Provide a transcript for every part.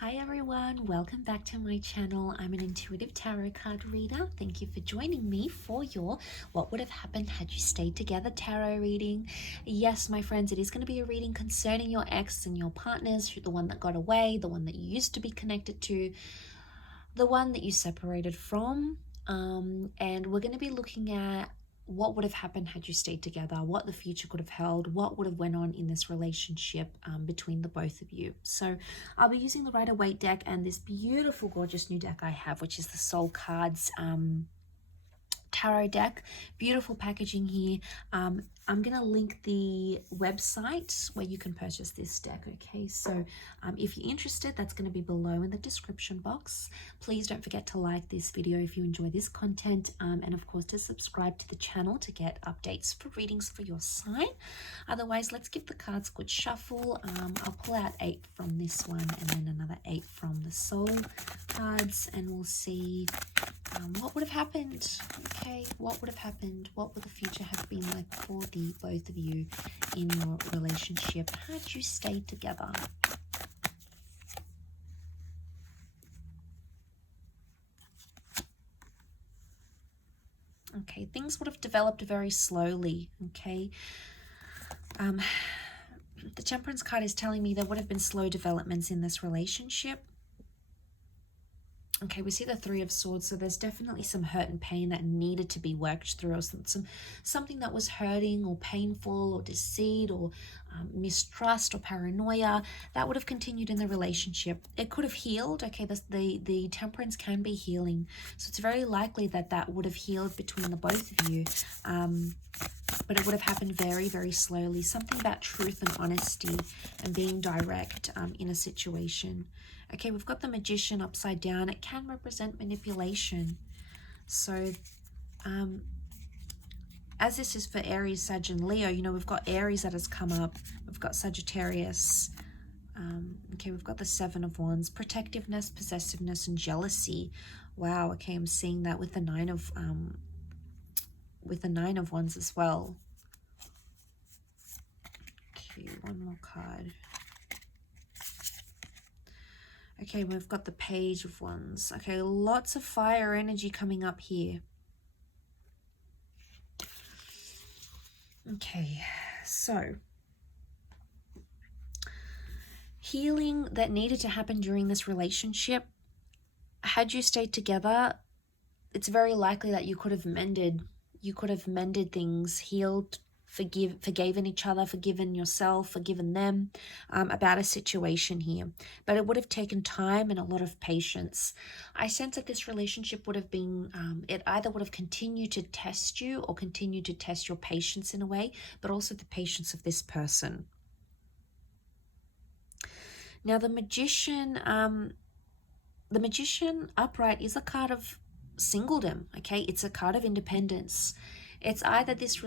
Hi everyone, welcome back to my channel. I'm an intuitive tarot card reader. Thank you for joining me for your What Would Have Happened Had You Stayed Together tarot reading. Yes, my friends, it is going to be a reading concerning your ex and your partners, the one that got away, the one that you used to be connected to, the one that you separated from. And we're going to be looking at what would have happened had you stayed together, what the future could have held, what would have went on in this relationship between the both of you. So I'll be using the Rider-Waite deck and this beautiful, gorgeous new deck I have, which is the Soul Cards tarot deck. Beautiful packaging here. I'm gonna link the website where you can purchase this deck. Okay, so if you're interested, that's going to be below in the description box. Please don't forget to like this video if you enjoy this content, and of course to subscribe to the channel to get updates for readings for your sign. Otherwise, let's give the cards a good shuffle. I'll pull out 8 from this one and then another 8 from the Soul cards, and we'll see what would have happened. Okay, what would have happened? What would the future have been like for the both of you in your relationship had you stayed together? Okay, things would have developed very slowly. Okay, the Temperance card is telling me there would have been slow developments in this relationship. Okay, we see the Three of Swords, so there's definitely some hurt and pain that needed to be worked through, or something that was hurting or painful or deceit or mistrust or paranoia that would have continued in the relationship. It could have healed. Okay, the Temperance can be healing, so it's very likely that that would have healed between the both of you, but it would have happened very, very slowly. Something about truth and honesty and being direct in a situation. Okay, we've got the Magician upside down. It can represent manipulation. So, as this is for Aries, Sag, and Leo, you know, we've got Aries that has come up. We've got Sagittarius. Okay, we've got the Seven of Wands. Protectiveness, possessiveness, and jealousy. Wow, okay, I'm seeing that with the Nine of Wands as well. Okay, one more card. Okay, we've got the Page of Wands. Okay, lots of fire energy coming up here. Okay, so healing that needed to happen during this relationship, had you stayed together, it's very likely that you could have mended things, healed, forgiven each other, forgiven yourself, forgiven them about a situation here. But it would have taken time and a lot of patience. I sense that this relationship would have been, it either would have continued to test you or continued to test your patience in a way, but also the patience of this person. Now the Magician upright is a card of singledom. Okay, it's a card of independence. It's either this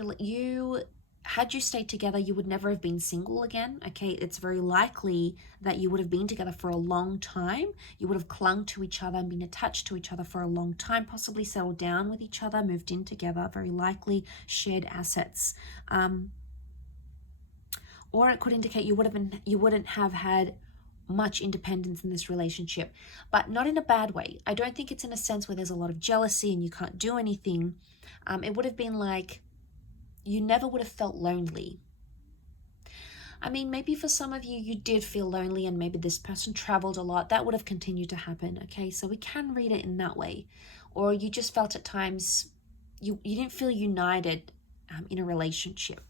had you stayed together, you would never have been single again. Okay, it's very likely that you would have been together for a long time. You would have clung to each other and been attached to each other for a long time, possibly settled down with each other, moved in together, very likely shared assets. Or it could indicate you wouldn't have had much independence in this relationship, but not in a bad way. I don't think it's in a sense where there's a lot of jealousy and you can't do anything. It would have been like you never would have felt lonely. I mean, maybe for some of you, you did feel lonely and maybe this person traveled a lot. That would have continued to happen, okay? So we can read it in that way. Or you just felt at times you didn't feel united in a relationship.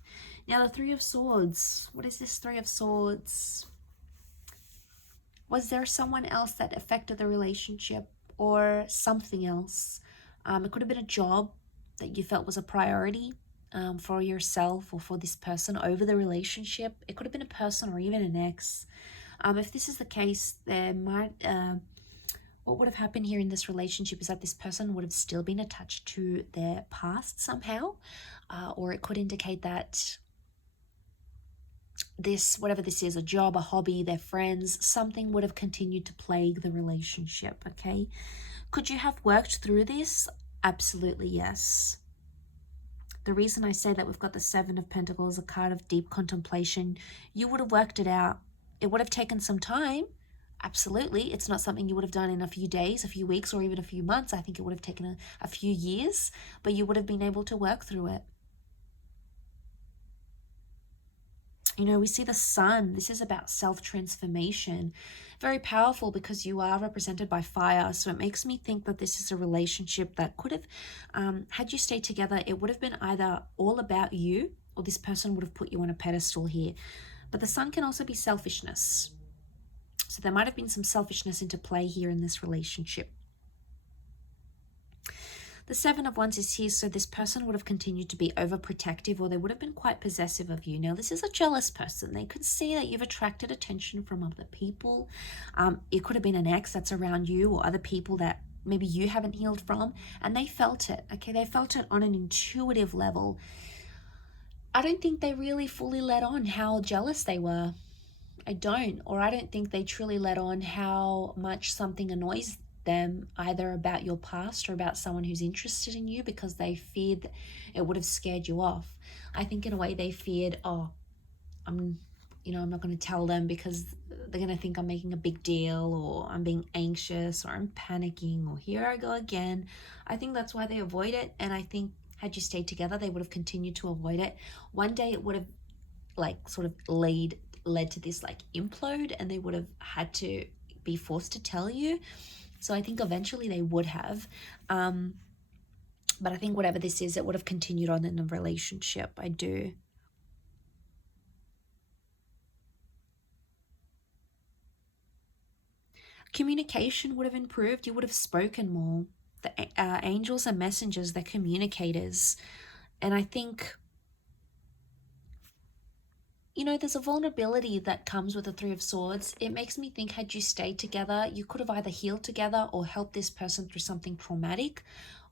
Now, the Three of Swords. What is this Three of Swords? Was there someone else that affected the relationship or something else? It could have been a job that you felt was a priority for yourself or for this person over the relationship. It could have been a person or even an ex. If this is the case, there might... what would have happened here in this relationship is that this person would have still been attached to their past somehow, or it could indicate that this, whatever this is, a job, a hobby, their friends, something would have continued to plague the relationship, okay? Could you have worked through this? Absolutely, yes. The reason I say that we've got the Seven of Pentacles, a card of deep contemplation, you would have worked it out. It would have taken some time. Absolutely. It's not something you would have done in a few days, a few weeks, or even a few months. I think it would have taken a few years, but you would have been able to work through it. You know, we see the sun. This is about self-transformation. Very powerful because you are represented by fire. So it makes me think that this is a relationship that could have, had you stayed together, it would have been either all about you or this person would have put you on a pedestal here. But the sun can also be selfishness. So there might have been some selfishness into play here in this relationship. The Seven of Wands is here, so this person would have continued to be overprotective, or they would have been quite possessive of you. Now, this is a jealous person. They could see that you've attracted attention from other people. It could have been an ex that's around you or other people that maybe you haven't healed from, and they felt it, okay? They felt it on an intuitive level. I don't think they really fully let on how jealous they were. I don't, or I don't think they truly let on how much something annoys them, either about your past or about someone who's interested in you, because they feared it would have scared you off. I think in a way they feared, oh, I'm not going to tell them because they're going to think I'm making a big deal, or I'm being anxious, or I'm panicking, or here I go again. I think that's why they avoid it. And I think had you stayed together, they would have continued to avoid it. One day it would have sort of led to this implode, and they would have had to be forced to tell you. So I think eventually they would have, but I think whatever this is, it would have continued on in a relationship. I do. Communication would have improved. You would have spoken more. The angels are messengers, they're communicators. And I think, there's a vulnerability that comes with the Three of Swords. It makes me think, had you stayed together, you could have either healed together or helped this person through something traumatic,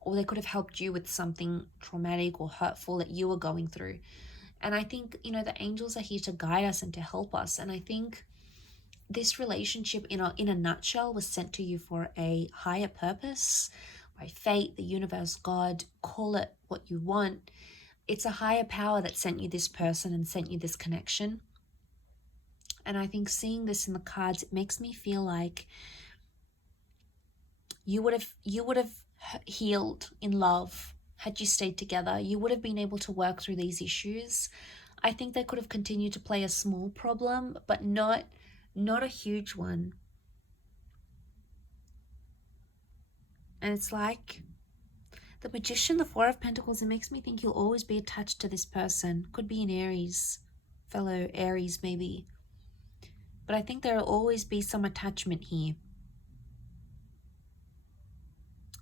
or they could have helped you with something traumatic or hurtful that you were going through. And I think, the angels are here to guide us and to help us. And I think this relationship, in a nutshell, was sent to you for a higher purpose, by fate, the universe, God, call it what you want. It's a higher power that sent you this person and sent you this connection. And I think seeing this in the cards, it makes me feel like you would have healed in love had you stayed together. You would have been able to work through these issues. I think they could have continued to play a small problem, but not a huge one. And it's like the Magician, the Four of Pentacles, it makes me think you'll always be attached to this person. Could be an Aries, fellow Aries maybe. But I think there'll always be some attachment here.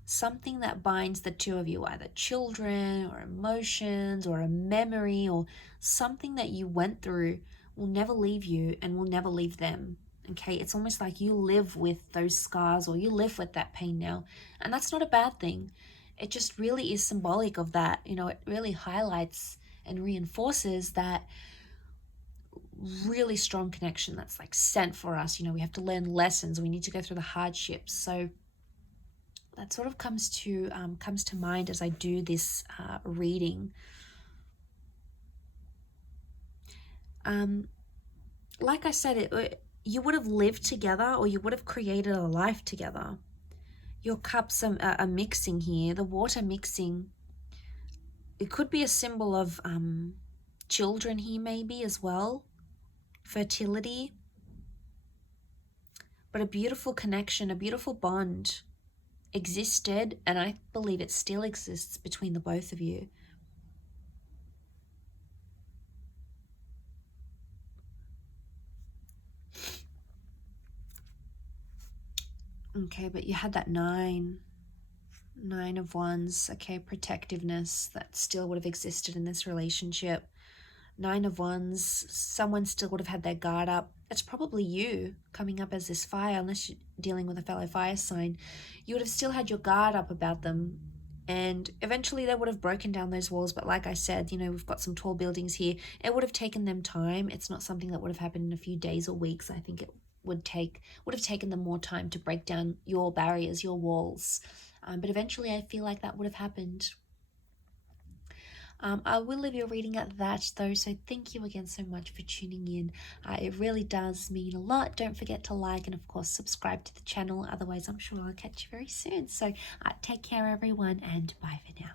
Something that binds the two of you, either children or emotions or a memory or something that you went through, will never leave you and will never leave them. Okay, it's almost like you live with those scars, or you live with that pain now. And that's not a bad thing. It just really is symbolic of that. It really highlights and reinforces that really strong connection that's sent for us. We have to learn lessons. We need to go through the hardships. So that sort of comes to mind as I do this reading. Like I said, you would have lived together, or you would have created a life together. Your cups are mixing here, the water mixing. It could be a symbol of children here maybe as well, fertility. But a beautiful connection, a beautiful bond existed, and I believe it still exists between the both of you. Okay, but you had that Nine of Wands. Okay, protectiveness that still would have existed in this relationship. Nine of Wands, someone still would have had their guard up. It's probably you coming up as this fire, unless you're dealing with a fellow fire sign. You would have still had your guard up about them. And eventually they would have broken down those walls. But like I said, we've got some tall buildings here. It would have taken them time. It's not something that would have happened in a few days or weeks. I think it would have taken them more time to break down your barriers, your walls. But eventually I feel like that would have happened. I will leave your reading at that though, so thank you again so much for tuning in. It really does mean a lot. Don't forget to like and of course subscribe to the channel, otherwise I'm sure I'll catch you very soon. So take care everyone, and bye for now.